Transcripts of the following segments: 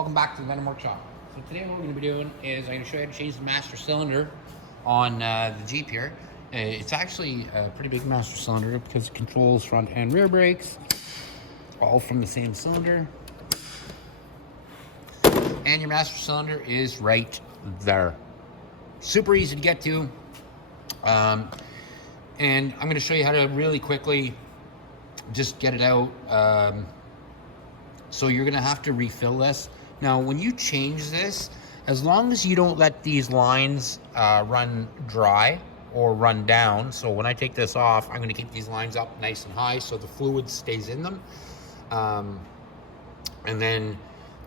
Welcome back to the Venom Workshop. So today what we're going to be doing is I'm going to show you how to change the master cylinder on the Jeep here. It's actually a pretty big master cylinder because it controls front and rear brakes, all from the same cylinder. And your master cylinder is right there. Super easy to get to. And I'm going to show you how to really quickly just get it out. So you're going to have to refill this. Now, when you change this, as long as you don't let these lines run dry or run down, so when I take this off, I'm going to keep these lines up nice and high so the fluid stays in them. And then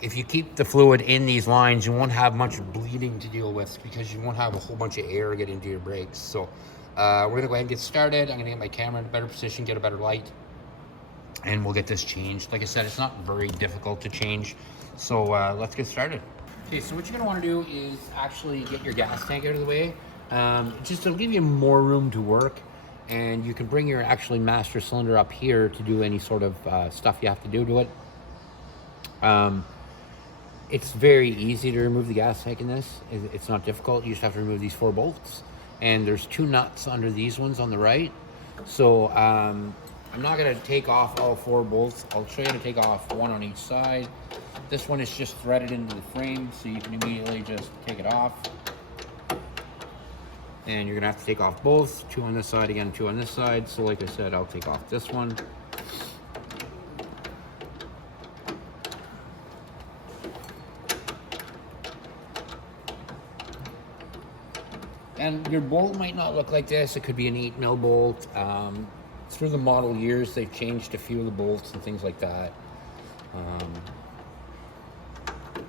if you keep the fluid in these lines, you won't have much bleeding to deal with because you won't have a whole bunch of air get into your brakes. So we're going to go ahead and get started. I'm going to get my camera in a better position, get a better light, and we'll get this changed. Like I said, it's not very difficult to change. So let's get started. Okay, so what you're gonna wanna do is actually get your gas tank out of the way. Just to give you more room to work, and you can bring your actually master cylinder up here to do any sort of stuff you have to do to it. It's very easy to remove the gas tank in this. It's not difficult. You just have to remove these 4 bolts. And there's 2 nuts under these ones on the right. So I'm not gonna take off all 4 bolts. I'll show you how to take off 1 on each side. This one is just threaded into the frame, so you can immediately just take it off. And you're gonna have to take off both, 2 on this side, again 2 on this side. So like I said, I'll take off this one. And your bolt might not look like this. It could be an 8mm bolt. Through the model years, they've changed a few of the bolts and things like that.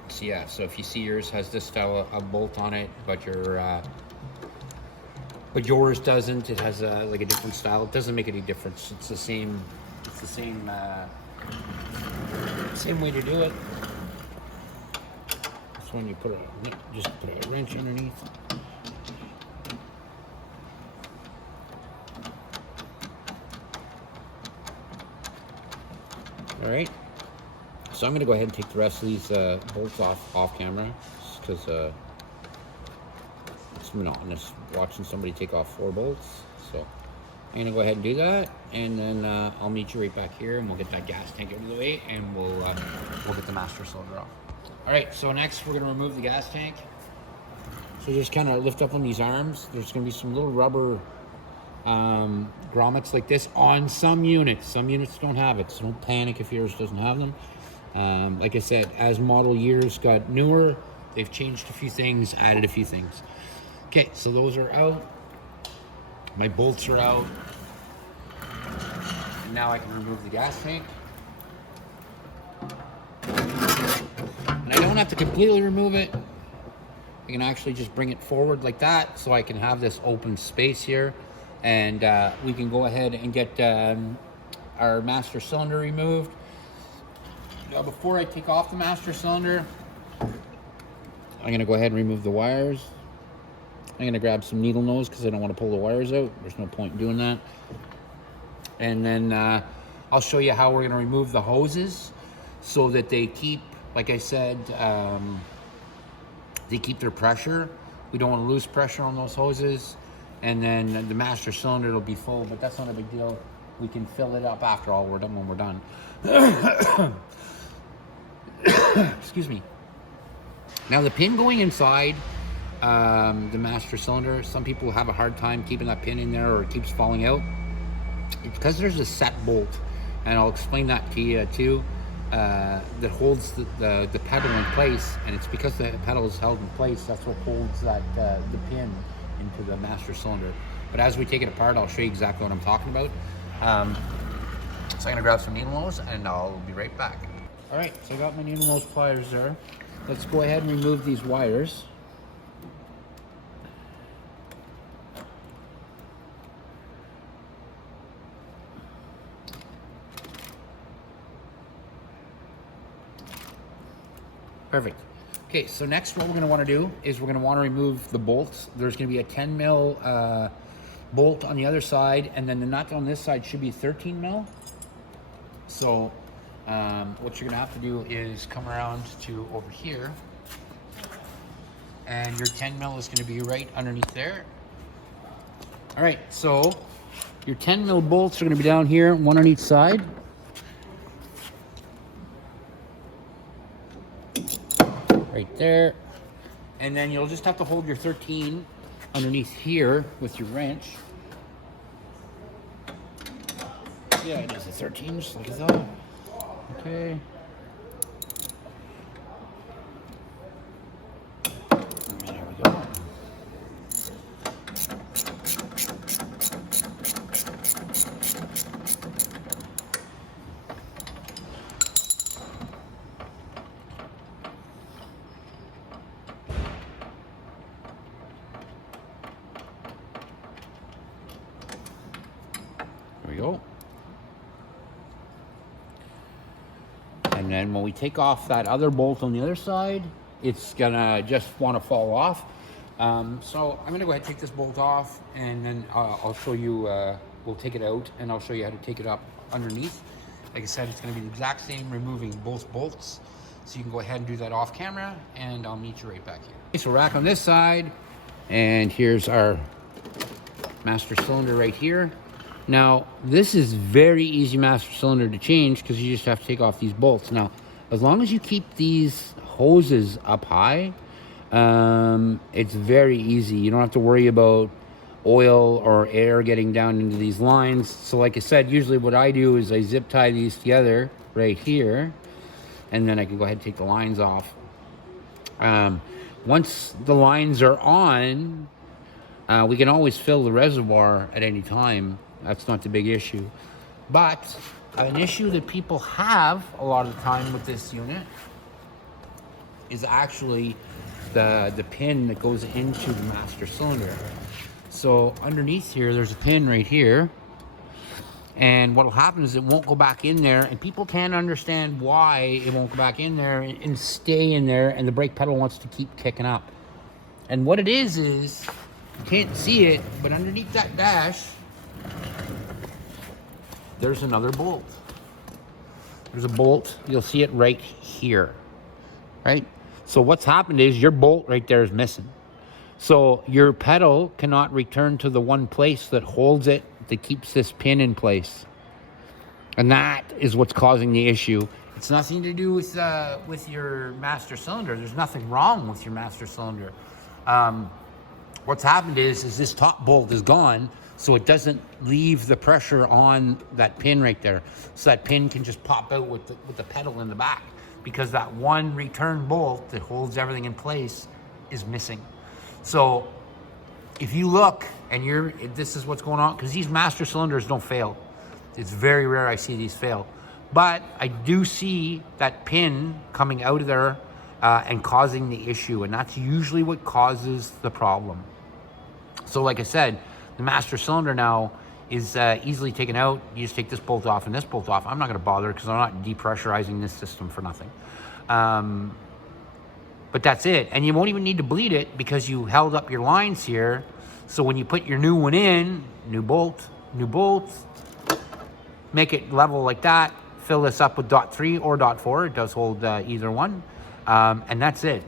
So yeah, so if you see yours has this style of bolt on it, but yours doesn't, it has like a different style. It doesn't make any difference. It's the same. It's the same way to do it. This one you just put a wrench underneath. All right, so I'm going to go ahead and take the rest of these bolts off camera, just because it's monotonous watching somebody take off 4 bolts. So I'm going to go ahead and do that, and then I'll meet you right back here, and we'll get that gas tank out of the way, and we'll get the master cylinder off. All right, so next we're going to remove the gas tank. So just kind of lift up on these arms. There's going to be some little rubber grommets like this on some units. Some units don't have it, so don't panic if yours doesn't have them. Like I said, as model years got newer, they've changed a few things, added a few things. Okay, so those are out. My bolts are out. And now I can remove the gas tank. And I don't have to completely remove it. I can actually just bring it forward like that, so I can have this open space here. And we can go ahead and get our master cylinder removed. Now, before I take off the master cylinder, I'm going to go ahead and remove the wires. I'm going to grab some needle nose because I don't want to pull the wires out. There's no point in doing that. And then I'll show you how we're going to remove the hoses so that they keep, like I said, they keep their pressure. We don't want to lose pressure on those hoses. And then the master cylinder will be full, but that's not a big deal. We can fill it up after all we're done when we're done. Excuse me. Now the pin going inside the master cylinder, some people have a hard time keeping that pin in there, or it keeps falling out. It's because there's a set bolt, and I'll explain that to you too, that holds the pedal in place, and it's because the pedal is held in place, that's what holds that the pin into the master cylinder. But as we take it apart, I'll show you exactly what I'm talking about. So I'm gonna grab some needle nose and I'll be right back. All right, so I got my needle nose pliers there. Let's go ahead and remove these wires. Perfect. Okay, so next what we're going to want to do is we're going to want to remove the bolts. There's going to be a 10mm bolt on the other side, and then the nut on this side should be 13mm. So what you're gonna have to do is come around to over here, and your 10 mil is gonna be right underneath there. All right, so your 10 mil bolts are gonna be down here, one on each side. Right there. And then you'll just have to hold your 13 underneath here with your wrench. Yeah, it is a 13, just like that. Okay. There we go. There we go. And then when we take off that other bolt on the other side, it's gonna just want to fall off. So I'm gonna go ahead and take this bolt off, and then I'll show you, we'll take it out and I'll show you how to take it up underneath. Like I said, it's gonna be the exact same, removing both bolts. So you can go ahead and do that off camera, and I'll meet you right back here. Okay, so rack on this side, and here's our master cylinder right here. Now, this is very easy master cylinder to change because you just have to take off these bolts. Now, as long as you keep these hoses up high, it's very easy. You don't have to worry about oil or air getting down into these lines. So like I said, usually what I do is I zip tie these together right here, and then I can go ahead and take the lines off. Once the lines are on, we can always fill the reservoir at any time. That's not the big issue. But an issue that people have a lot of the time with this unit is actually the pin that goes into the master cylinder. So underneath here, there's a pin right here. And what will happen is it won't go back in there, and people can't understand why it won't go back in there and stay in there, and the brake pedal wants to keep kicking up. And what it is you can't see it, but underneath that dash, there's another bolt. There's a bolt. You'll see it right here, right? So what's happened is your bolt right there is missing. So your pedal cannot return to the one place that holds it, that keeps this pin in place. And that is what's causing the issue. It's nothing to do with your master cylinder. There's nothing wrong with your master cylinder. What's happened is this top bolt is gone, so it doesn't leave the pressure on that pin right there. So that pin can just pop out with the pedal in the back, because that one return bolt that holds everything in place is missing. So if you look and this is what's going on, because these master cylinders don't fail. It's very rare I see these fail. But I do see that pin coming out of there and causing the issue, and that's usually what causes the problem. So like I said, the master cylinder now is easily taken out. You just take this bolt off and this bolt off. I'm not going to bother because I'm not depressurizing this system for nothing. But that's it. And you won't even need to bleed it because you held up your lines here. So when you put your new one in, new bolt, make it level like that, fill this up with .3 or .4. It does hold either one. And that's it.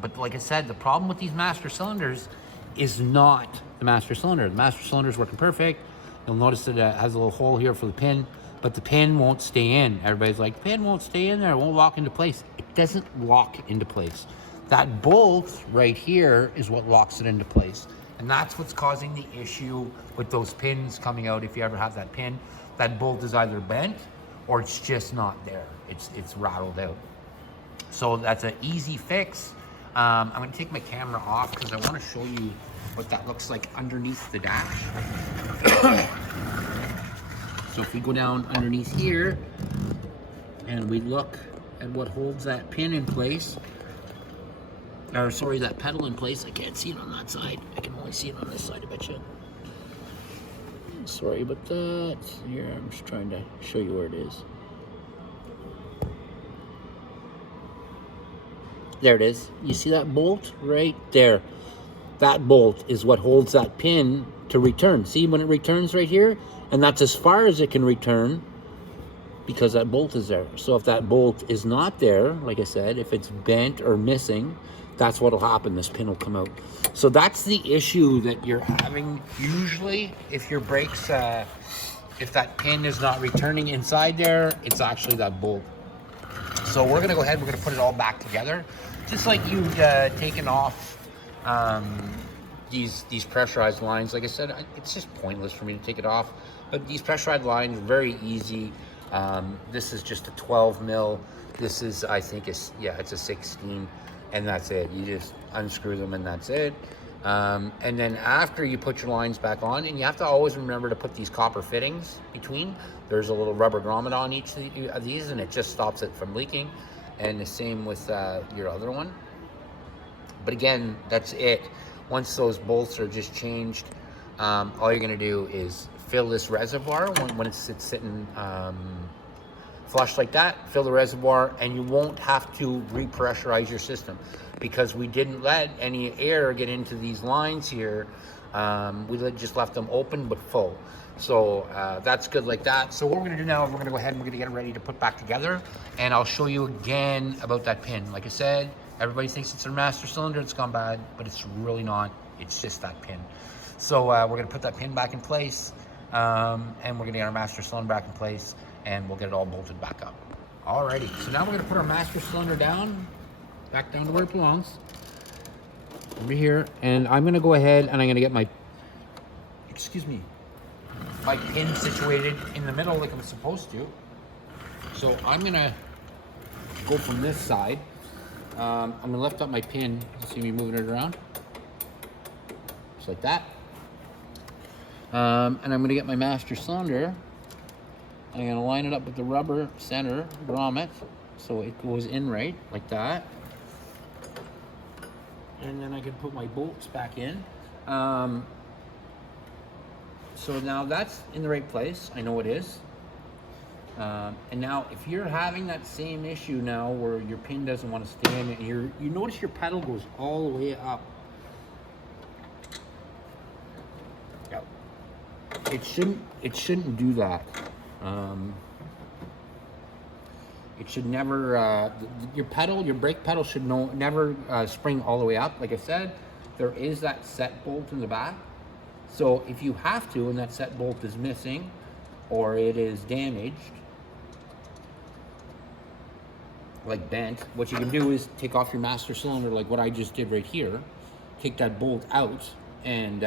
But like I said, the problem with these master cylinders is not the master cylinder. The master cylinder is working perfect. You'll notice that it has a little hole here for the pin, but the pin won't stay in. Everybody's like, the pin won't stay in there, it won't lock into place. It doesn't lock into place. That bolt right here is what locks it into place. And that's what's causing the issue with those pins coming out. If you ever have that pin, that bolt is either bent or it's just not there. It's rattled out. So that's an easy fix. I'm gonna take my camera off because I wanna show you what that looks like underneath the dash. So if we go down underneath here and we look at what holds that pin in place, or sorry, that pedal in place, I can't see it on that side. I can only see it on this side, I bet you. Sorry about that. Here, I'm just trying to show you where it is. There it is. You see that bolt right there? That bolt is what holds that pin to return. See when it returns right here? And that's as far as it can return. because that bolt is there. So if that bolt is not there, like I said, if it's bent or missing, that's what'll happen. This pin will come out. So that's the issue that you're having usually if your brakes, if that pin is not returning inside there, it's actually that bolt. So we're gonna go ahead, we're gonna put it all back together, just like you'd taken off these pressurized lines. Like I said, it's just pointless for me to take it off, but these pressurized lines are very easy. This is just a 12 mil. This is, I think it's a 16, and that's it. You just unscrew them and that's it. And then after you put your lines back on, and you have to always remember to put these copper fittings between. There's a little rubber grommet on each of these, and it just stops it from leaking. And the same with your other one. But again, that's it. Once those bolts are just changed, all you're gonna do is fill this reservoir when it's sitting flush like that, fill the reservoir, and you won't have to repressurize your system because we didn't let any air get into these lines here. We just left them open but full. So that's good like that. So what we're gonna do now is we're gonna go ahead and we're gonna get it ready to put back together, and I'll show you again about that pin. Like I said, everybody thinks it's a master cylinder, it's gone bad, but it's really not. It's just that pin. So we're gonna put that pin back in place, and we're gonna get our master cylinder back in place, and we'll get it all bolted back up. Alrighty, so now we're gonna put our master cylinder down, back down to where it belongs, over here, and I'm gonna go ahead and I'm gonna get my, my pin situated in the middle like I'm supposed to. So I'm gonna go from this side. I'm gonna lift up my pin, you see me moving it around, just like that. And I'm gonna get my master cylinder. I'm gonna line it up with the rubber center grommet so it goes in right, like that. And then I can put my bolts back in. So now that's in the right place, I know it is. And now if you're having that same issue now where your pin doesn't want to stay in, and you notice your pedal goes all the way up. It shouldn't do that. It should never, your brake pedal should never spring all the way up. Like I said, there is that set bolt in the back. So if you have to, and that set bolt is missing, or it is damaged, like bent, what you can do is take off your master cylinder like what I just did right here, take that bolt out, and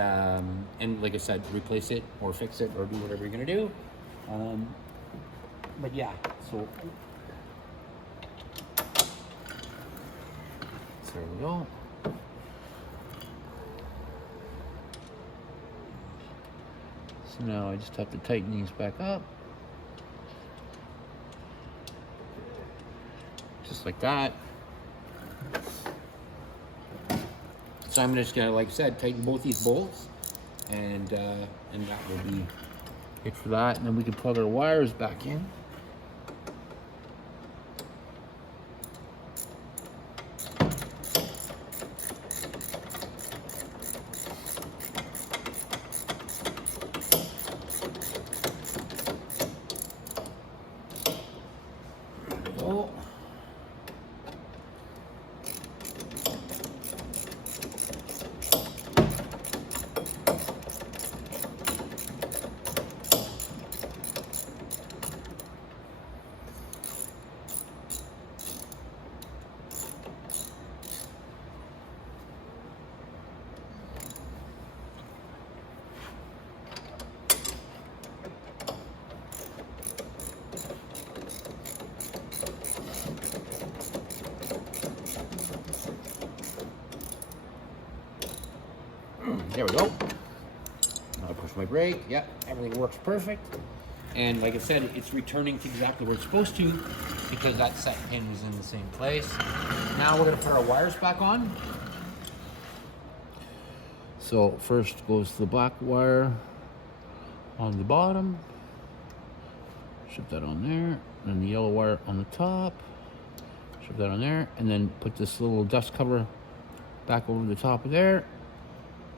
like I said, replace it or fix it or do whatever you're gonna do. But yeah, so there we go. So now I just have to tighten these back up. Just like that. So I'm just gonna, like I said, tighten both these bolts, and that will be it for that. And then we can plug our wires back in. There we go. Now I push my brake. Yep, everything works perfect. And like I said, it's returning to exactly where it's supposed to because that set pin is in the same place. Now we're gonna put our wires back on. So first goes the black wire on the bottom. Shove that on there. And then the yellow wire on the top. Shove that on there. And then put this little dust cover back over the top of there,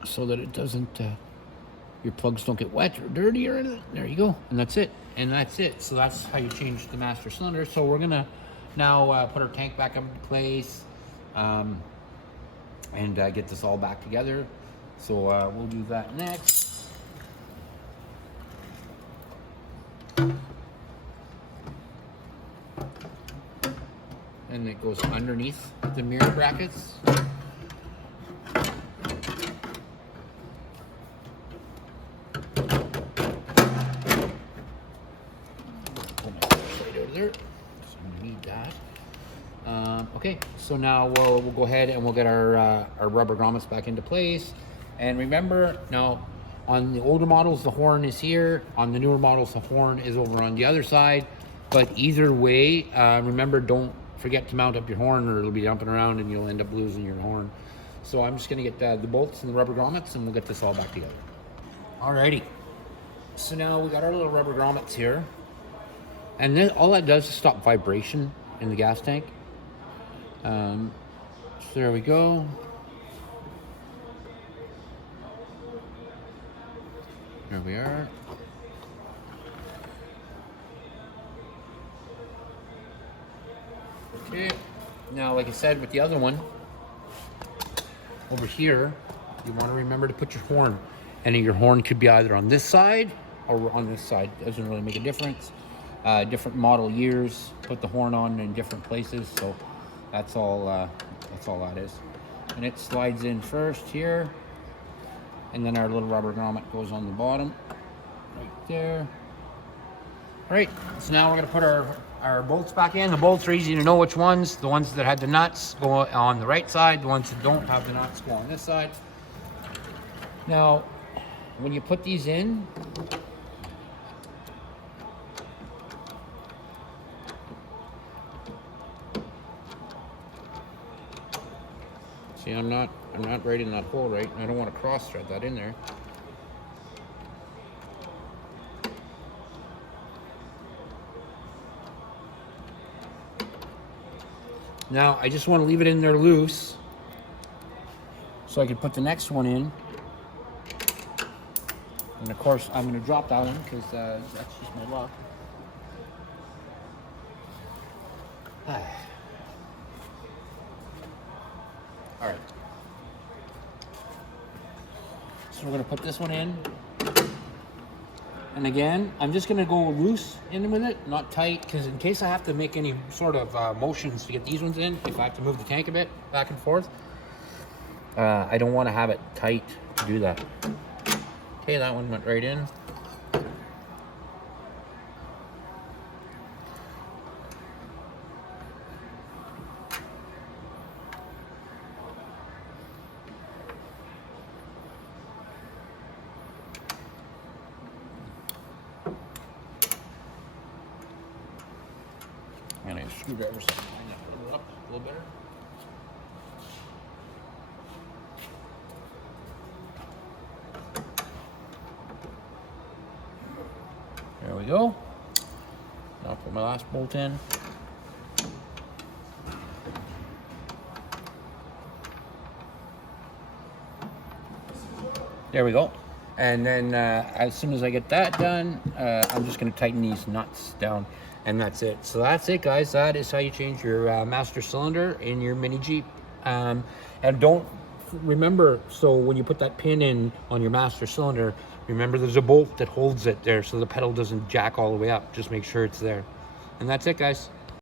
so that it doesn't your plugs don't get wet or dirty or anything. There you go, and that's it. And that's it. So that's how you change the master cylinder. So we're gonna now put our tank back up in place, and get this all back together. So we'll do that next. And it goes underneath the mirror brackets. Okay, so now we'll go ahead and we'll get our rubber grommets back into place. And remember, now on the older models, the horn is here. On the newer models, the horn is over on the other side. But either way, remember, don't forget to mount up your horn or it'll be jumping around and you'll end up losing your horn. So I'm just gonna get the bolts and the rubber grommets and we'll get this all back together. Alrighty, so now we got our little rubber grommets here. And then all that does is stop vibration in the gas tank. So there we go. There we are. Okay. Now, like I said with the other one, over here, you want to remember to put your horn. And your horn could be either on this side or on this side. Doesn't really make a difference. Different model years, put the horn on in different places. So that's all that is. And it slides in first here. And then our little rubber grommet goes on the bottom, right there. All right, so now we're gonna put our bolts back in. The bolts are easy to know which ones. The ones that had the nuts go on the right side. The ones that don't have the nuts go on this side. Now, when you put these in, see, I'm not right in that hole right. I don't want to cross thread that in there. Now I just want to leave it in there loose so I can put the next one in. And of course I'm going to drop that one because that's just my luck. All right. So we're going to put this one in. And again, I'm just going to go loose in with it, not tight, because in case I have to make any sort of motions to get these ones in, if I have to move the tank a bit back and forth, I don't want to have it tight to do that. Okay, that one went right in. I'm going to screwdriver so I can line that up a little better. There we go. Now I'll put my last bolt in. There we go. And then as soon as I get that done, I'm just going to tighten these nuts down. And that's it. So that's it, guys. That is how you change your master cylinder in your mini Jeep. And don't remember, so when you put that pin in on your master cylinder, remember there's a bolt that holds it there so the pedal doesn't jack all the way up. Just make sure it's there. And that's it, guys.